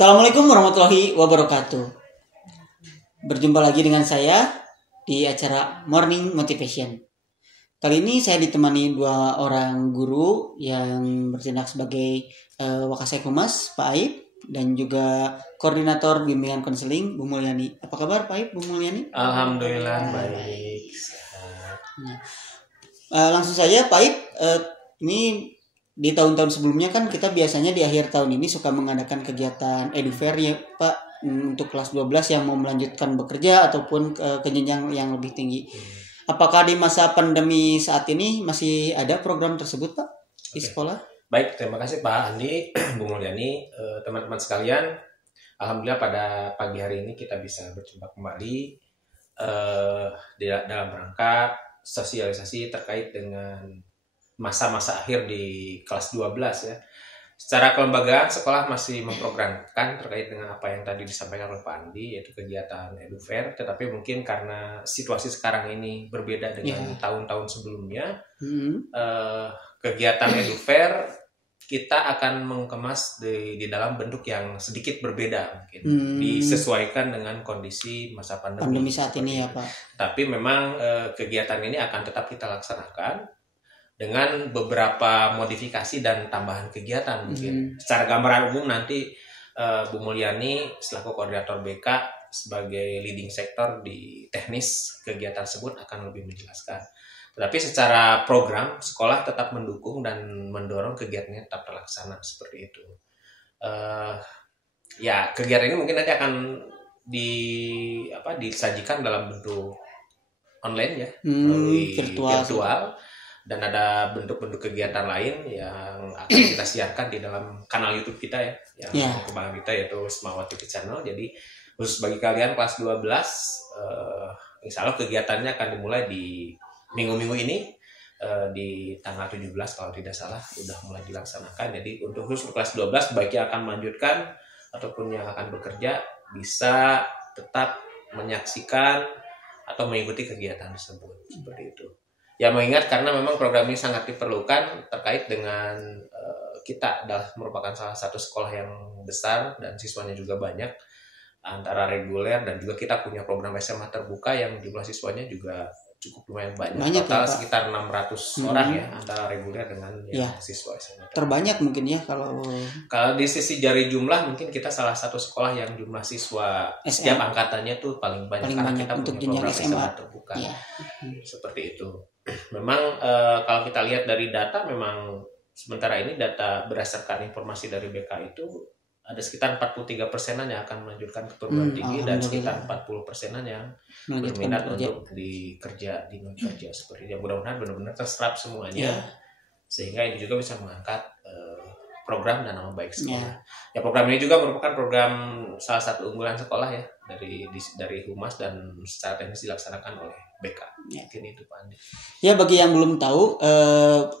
Assalamualaikum warahmatullahi wabarakatuh. Berjumpa lagi dengan saya di acara Morning Motivation. Kali ini saya ditemani dua orang guru yang bertindak sebagai Wakasek Humas, Pak Aib, dan juga Koordinator Bimbingan Konseling, Bu Mulyani. Apa kabar Pak Aib, Bu Mulyani? Alhamdulillah baik. Langsung saja Pak Aib, ini di tahun-tahun sebelumnya kan kita biasanya di akhir tahun ini suka mengadakan kegiatan edufair ya Pak, untuk kelas 12 yang mau melanjutkan bekerja ataupun ke jenjang yang lebih tinggi. Apakah di masa pandemi saat ini masih ada program tersebut Pak di sekolah? Baik, terima kasih Pak Andi, Bu Mulyani, teman-teman sekalian. Alhamdulillah pada pagi hari ini kita bisa berjumpa kembali dalam rangka sosialisasi terkait dengan masa-masa akhir di kelas 12 ya. Secara kelembagaan sekolah masih memprogramkan terkait dengan apa yang tadi disampaikan oleh Pak Andi, yaitu kegiatan edufair, tetapi mungkin karena situasi sekarang ini berbeda dengan tahun-tahun sebelumnya, kegiatan edufair kita akan mengemas di dalam bentuk yang sedikit berbeda mungkin, disesuaikan dengan kondisi masa pandemi saat ini ya Pak. Tapi memang kegiatan ini akan tetap kita laksanakan dengan beberapa modifikasi dan tambahan kegiatan mungkin. Secara gambaran umum nanti Bu Mulyani selaku koordinator BK sebagai leading sektor di teknis kegiatan tersebut akan lebih menjelaskan. Tetapi secara program sekolah tetap mendukung dan mendorong kegiatannya tetap terlaksana seperti itu. Ya kegiatan ini mungkin nanti akan disajikan dalam bentuk online ya, melalui virtual. Dan ada bentuk-bentuk kegiatan lain yang akan kita siarkan di dalam kanal YouTube kita ya, yang kembang kita yaitu Smart TV Channel. Jadi khusus bagi kalian kelas 12, insya Allah kegiatannya akan dimulai di minggu-minggu ini, di tanggal 17 kalau tidak salah sudah mulai dilaksanakan. Jadi untuk khusus kelas 12 baik yang akan melanjutkan ataupun yang akan bekerja bisa tetap menyaksikan atau mengikuti kegiatan tersebut seperti itu. Ya mengingat karena memang program ini sangat diperlukan terkait dengan kita adalah merupakan salah satu sekolah yang besar dan siswanya juga banyak antara reguler, dan juga kita punya program SMA terbuka yang jumlah siswanya juga cukup lumayan banyak total ya, sekitar 600 orang ya antara reguler dengan siswa SMA. Terbanyak mungkin ya kalau di sisi jari jumlah mungkin kita salah satu sekolah yang jumlah siswa setiap angkatannya tuh paling banyak karena kita untuk punya program SMA terbuka. Seperti itu. Memang kalau kita lihat dari data, memang sementara ini data berdasarkan informasi dari BK itu ada sekitar 43%-an yang akan melanjutkan ke perguruan tinggi dan sekitar 40%-an yang berminat untuk dikerja di non kerja seperti itu. Mudah-mudahan benar-benar terserap semuanya sehingga ini juga bisa mengangkat program dan nama baik sekolah. Ya program ini juga merupakan program salah satu unggulan sekolah ya dari Humas dan secara teknis dilaksanakan oleh BK. Mungkin itu Pak Andi. Ya bagi yang belum tahu,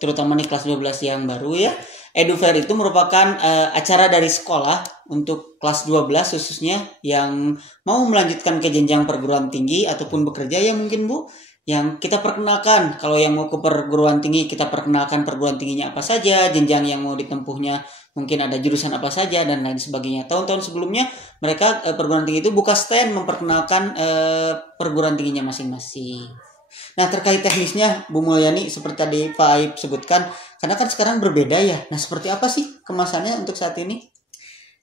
terutama nih kelas 12 yang baru ya, edufair itu merupakan acara dari sekolah untuk kelas 12 khususnya yang mau melanjutkan ke jenjang perguruan tinggi ataupun bekerja ya mungkin Bu, yang kita perkenalkan. Kalau yang mau ke perguruan tinggi, kita perkenalkan perguruan tingginya apa saja, jenjang yang mau ditempuhnya mungkin ada jurusan apa saja dan lain sebagainya. Tahun-tahun sebelumnya mereka perguruan tinggi itu buka stand memperkenalkan perguruan tingginya masing-masing. Nah terkait teknisnya Bu Mulyani seperti tadi Pak Aib sebutkan, karena kan sekarang berbeda ya. Nah seperti apa sih kemasannya untuk saat ini?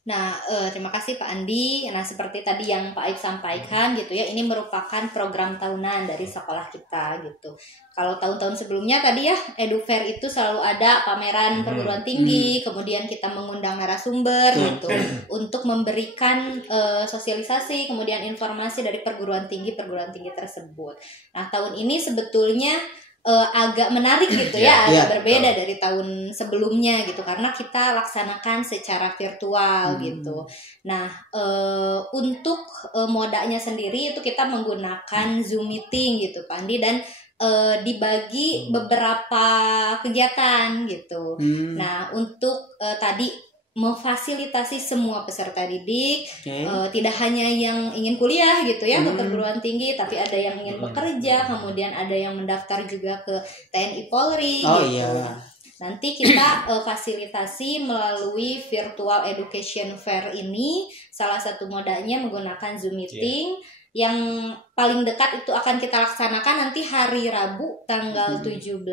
Nah, terima kasih Pak Andi. Nah, seperti tadi yang Pak Aib sampaikan gitu ya, ini merupakan program tahunan dari sekolah kita gitu. Kalau tahun-tahun sebelumnya tadi ya, edufair itu selalu ada pameran perguruan tinggi, kemudian kita mengundang narasumber gitu untuk memberikan sosialisasi, kemudian informasi dari perguruan tinggi tersebut. Nah, tahun ini sebetulnya agak menarik gitu ya, agak berbeda dari tahun sebelumnya gitu karena kita laksanakan secara virtual gitu. Nah, untuk modanya sendiri itu kita menggunakan Zoom meeting gitu Pak Andi, dan dibagi beberapa kegiatan gitu. Nah, untuk tadi memfasilitasi semua peserta didik, tidak hanya yang ingin kuliah gitu ya ke perguruan tinggi, tapi ada yang ingin bekerja, kemudian ada yang mendaftar juga ke TNI Polri gitu. Nanti kita fasilitasi melalui virtual education fair ini. Salah satu modalnya menggunakan Zoom meeting. Yang paling dekat itu akan kita laksanakan nanti hari Rabu tanggal 17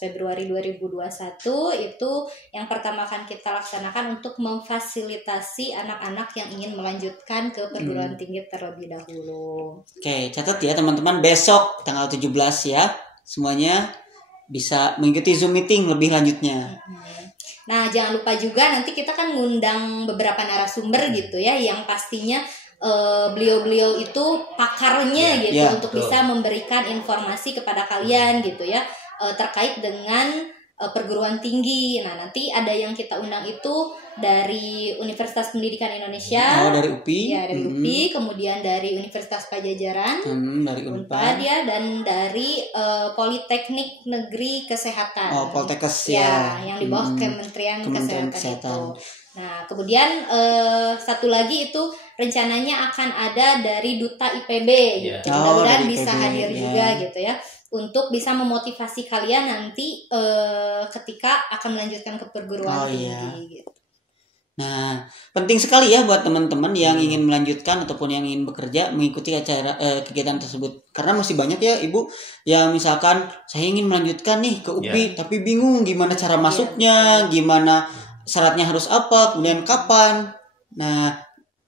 Februari 2021. Itu yang pertama akan kita laksanakan untuk memfasilitasi anak-anak yang ingin melanjutkan ke perguruan tinggi terlebih dahulu. Oke, catat ya teman-teman, besok tanggal 17 ya. Semuanya bisa mengikuti Zoom meeting lebih lanjutnya. Nah, jangan lupa juga nanti kita kan ngundang beberapa narasumber gitu ya, yang pastinya beliau-beliau itu pakarnya gitu untuk bisa memberikan informasi kepada kalian gitu ya, terkait dengan perguruan tinggi. Nah, nanti ada yang kita undang itu dari Universitas Pendidikan Indonesia. Dari UPI. Ya, dari UPI, kemudian dari Universitas Pajajaran, dari Unpad ya, dan dari Politeknik Negeri Kesehatan. Poltekkes ya. Yang di bawah Kementerian Kesehatan. Itu. Nah, kemudian satu lagi itu rencananya akan ada dari Duta IPB gitu. Mudah-mudahan bisa hadir juga gitu ya, untuk bisa memotivasi kalian nanti ketika akan melanjutkan ke perguruan tinggi gitu. Nah, penting sekali ya buat teman-teman yang ingin melanjutkan ataupun yang ingin bekerja mengikuti acara kegiatan tersebut. Karena masih banyak ya Ibu yang misalkan saya ingin melanjutkan nih ke UPI tapi bingung gimana cara masuknya, gimana syaratnya harus apa, kemudian kapan. Nah,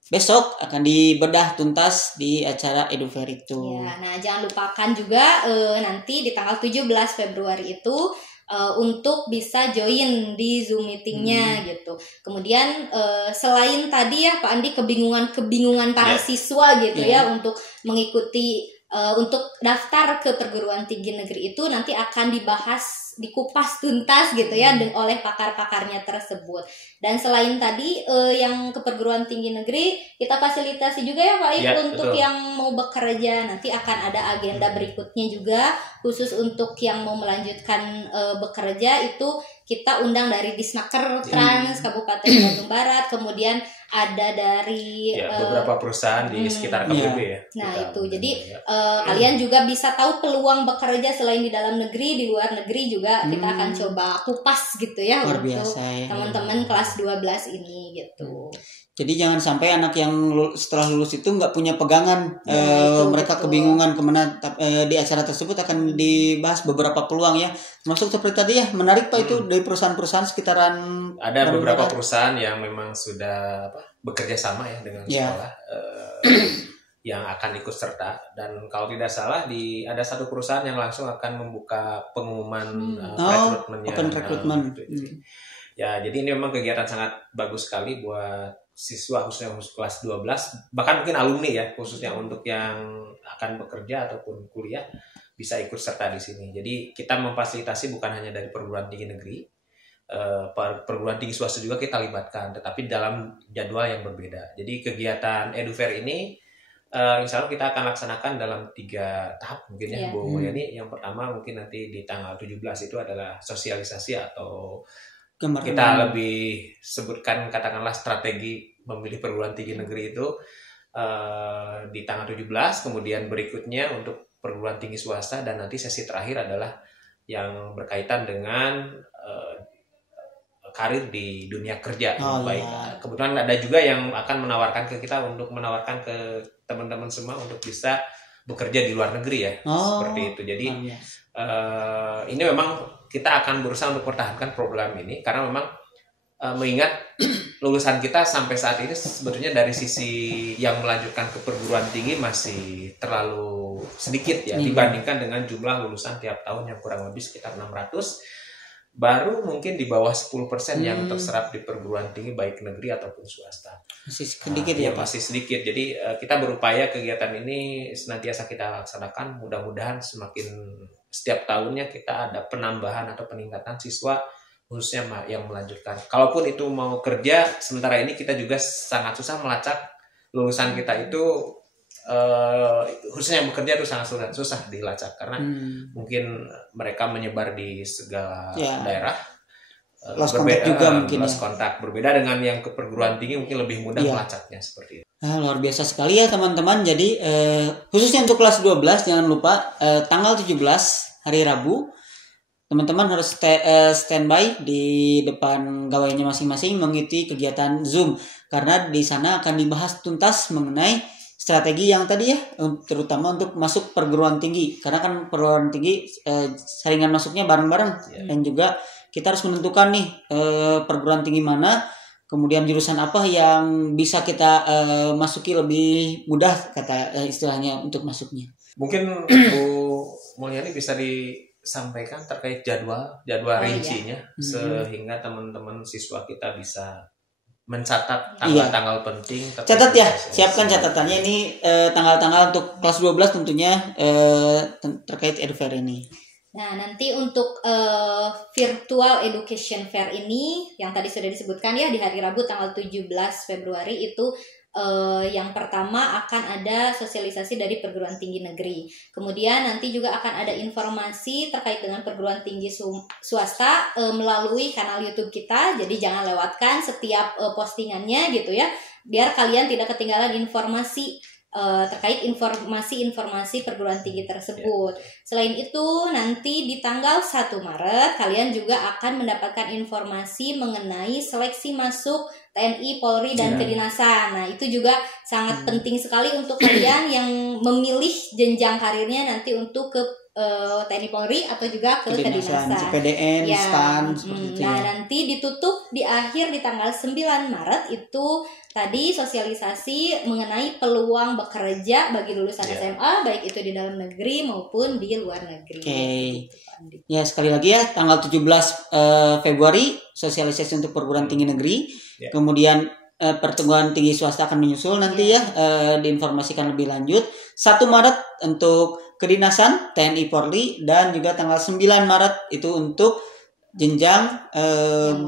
besok akan dibedah tuntas di acara EduFair itu. Ya, nah jangan lupakan juga nanti di tanggal 17 Februari itu untuk bisa join di Zoom meetingnya gitu. Kemudian selain tadi ya Pak Andi kebingungan para siswa gitu ya untuk mengikuti untuk daftar ke perguruan tinggi negeri itu nanti akan dikupas tuntas gitu ya oleh pakar-pakarnya tersebut. Dan selain tadi yang ke perguruan tinggi negeri, kita fasilitasi juga ya Pak untuk yang mau bekerja. Nanti akan ada agenda berikutnya juga khusus untuk yang mau melanjutkan bekerja, itu kita undang dari Disnaker Trans Kabupaten Bandung Barat, kemudian ada dari beberapa perusahaan di sekitar KBB ya. Nah itu jadi kalian juga bisa tahu peluang bekerja selain di dalam negeri, di luar negeri juga kita akan coba kupas gitu ya. Luar untuk biasa ya. teman-teman kelas 12 ini gitu. Jadi jangan sampai anak yang setelah lulus itu nggak punya pegangan, mereka kebingungan kemana. Di acara tersebut akan dibahas beberapa peluang ya, termasuk seperti tadi ya, menarik Pak itu dari perusahaan-perusahaan sekitaran. Ada beberapa perusahaan yang memang sudah bekerja sama ya dengan sekolah yang akan ikut serta, dan kalau tidak salah ada satu perusahaan yang langsung akan membuka pengumuman rekrutmennya. Open recruitment. Ya, jadi ini memang kegiatan sangat bagus sekali buat siswa khususnya kelas 12, bahkan mungkin alumni ya, khususnya untuk yang akan bekerja ataupun kuliah bisa ikut serta di sini. Jadi kita memfasilitasi bukan hanya dari perguruan tinggi negeri, perguruan tinggi swasta juga kita libatkan, tetapi dalam jadwal yang berbeda. Jadi kegiatan EduFair ini insya Allah kita akan laksanakan dalam 3 tahap mungkin ya Bu Mulyani. Yang pertama mungkin nanti di tanggal 17 itu adalah sosialisasi atau kita lebih sebutkan katakanlah strategi memilih perguruan tinggi negeri itu di tanggal 17, kemudian berikutnya untuk perguruan tinggi swasta, dan nanti sesi terakhir adalah yang berkaitan dengan karir di dunia kerja. Kebetulan ada juga yang akan menawarkan ke kita untuk menawarkan ke teman-teman semua untuk bisa bekerja di luar negeri ya, seperti itu. Jadi ini memang kita akan berusaha untuk mempertahankan program ini karena memang mengingat lulusan kita sampai saat ini sebetulnya dari sisi yang melanjutkan ke perguruan tinggi masih terlalu sedikit ya dibandingkan dengan jumlah lulusan tiap tahun yang kurang lebih sekitar 600. Baru mungkin di bawah 10% yang terserap di perguruan tinggi baik negeri ataupun swasta. Masih sedikit ya Pak? Masih sedikit. Jadi kita berupaya kegiatan ini senantiasa kita laksanakan. Mudah-mudahan setiap tahunnya kita ada penambahan atau peningkatan siswa khususnya yang melanjutkan. Kalaupun itu mau kerja, sementara ini kita juga sangat susah melacak lulusan kita itu, khususnya yang bekerja itu sangat susah dilacak karena mungkin mereka menyebar di segala daerah. Lost kontak berbeda dengan yang ke perguruan tinggi, mungkin lebih mudah melacaknya seperti itu. Nah, luar biasa sekali ya teman-teman. Jadi khususnya untuk kelas 12 jangan lupa tanggal 17 hari Rabu teman-teman harus standby di depan gawainya masing-masing mengikuti kegiatan Zoom, karena di sana akan dibahas tuntas mengenai strategi yang tadi ya, terutama untuk masuk perguruan tinggi, karena kan perguruan tinggi saringan masuknya bareng-bareng, dan juga kita harus menentukan nih perguruan tinggi mana, kemudian jurusan apa yang bisa kita masuki lebih mudah, kata istilahnya untuk masuknya. Mungkin Bu Mulyani bisa disampaikan terkait jadwal rincinya, sehingga teman-teman siswa kita bisa mencatat tanggal-tanggal penting. Catat ya, siapkan catatannya ini tanggal-tanggal untuk kelas 12 tentunya terkait EduFair ini. Nah, nanti untuk virtual education fair ini yang tadi sudah disebutkan ya, di hari Rabu tanggal 17 Februari itu yang pertama akan ada sosialisasi dari perguruan tinggi negeri. Kemudian nanti juga akan ada informasi terkait dengan perguruan tinggi swasta melalui kanal YouTube kita. Jadi jangan lewatkan setiap postingannya gitu ya, biar kalian tidak ketinggalan informasi terkait informasi perguruan tinggi tersebut. Selain itu nanti di tanggal 1 Maret kalian juga akan mendapatkan informasi mengenai seleksi masuk TNI, Polri, dan kedinasan. Nah, itu juga sangat penting sekali untuk kalian yang memilih jenjang karirnya nanti untuk ke TNI, Polri, atau juga ke kedinasan. CPDN, STAN, seperti itu. Nah, nanti ditutup di akhir di tanggal 9 Maret itu tadi sosialisasi mengenai peluang bekerja bagi lulusan SMA, baik itu di dalam negeri maupun di luar negeri. Ya, sekali lagi ya, tanggal 17 Februari sosialisasi untuk perguruan tinggi negeri. Kemudian perguruan tinggi swasta akan menyusul nanti ya, diinformasikan lebih lanjut. 1 Maret untuk kedinasan, TNI, Polri, dan juga tanggal 9 Maret itu untuk jenjang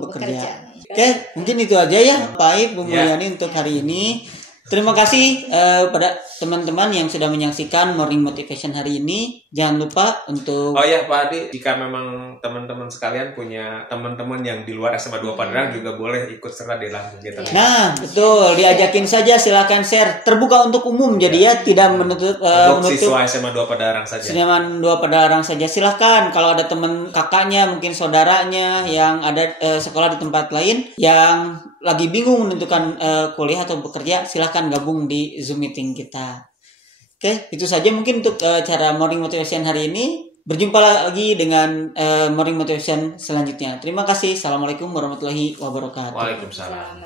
bekerja. Oke, mungkin itu aja ya Pak Bu Mulyani untuk hari ini. Terima kasih pada teman-teman yang sudah menyaksikan Morning Motivation hari ini. Jangan lupa untuk... Oh ya Pak Adi, jika memang teman-teman sekalian punya teman-teman yang di luar SMA 2 Padang juga boleh ikut serta dalam kegiatan. Nah, betul. Diajakin saja, silakan share. Terbuka untuk umum, jadi ya tidak menutup... untuk siswa SMA 2 Padalarang saja. SMA 2 Padalarang saja. Silakan. Kalau ada teman kakaknya, mungkin saudaranya yang ada sekolah di tempat lain, yang lagi bingung menentukan kuliah atau bekerja, silahkan gabung di Zoom meeting kita. Oke, itu saja mungkin untuk cara Morning Motivation hari ini. Berjumpa lagi dengan Morning Motivation selanjutnya. Terima kasih. Assalamualaikum warahmatullahi wabarakatuh. Waalaikumsalam.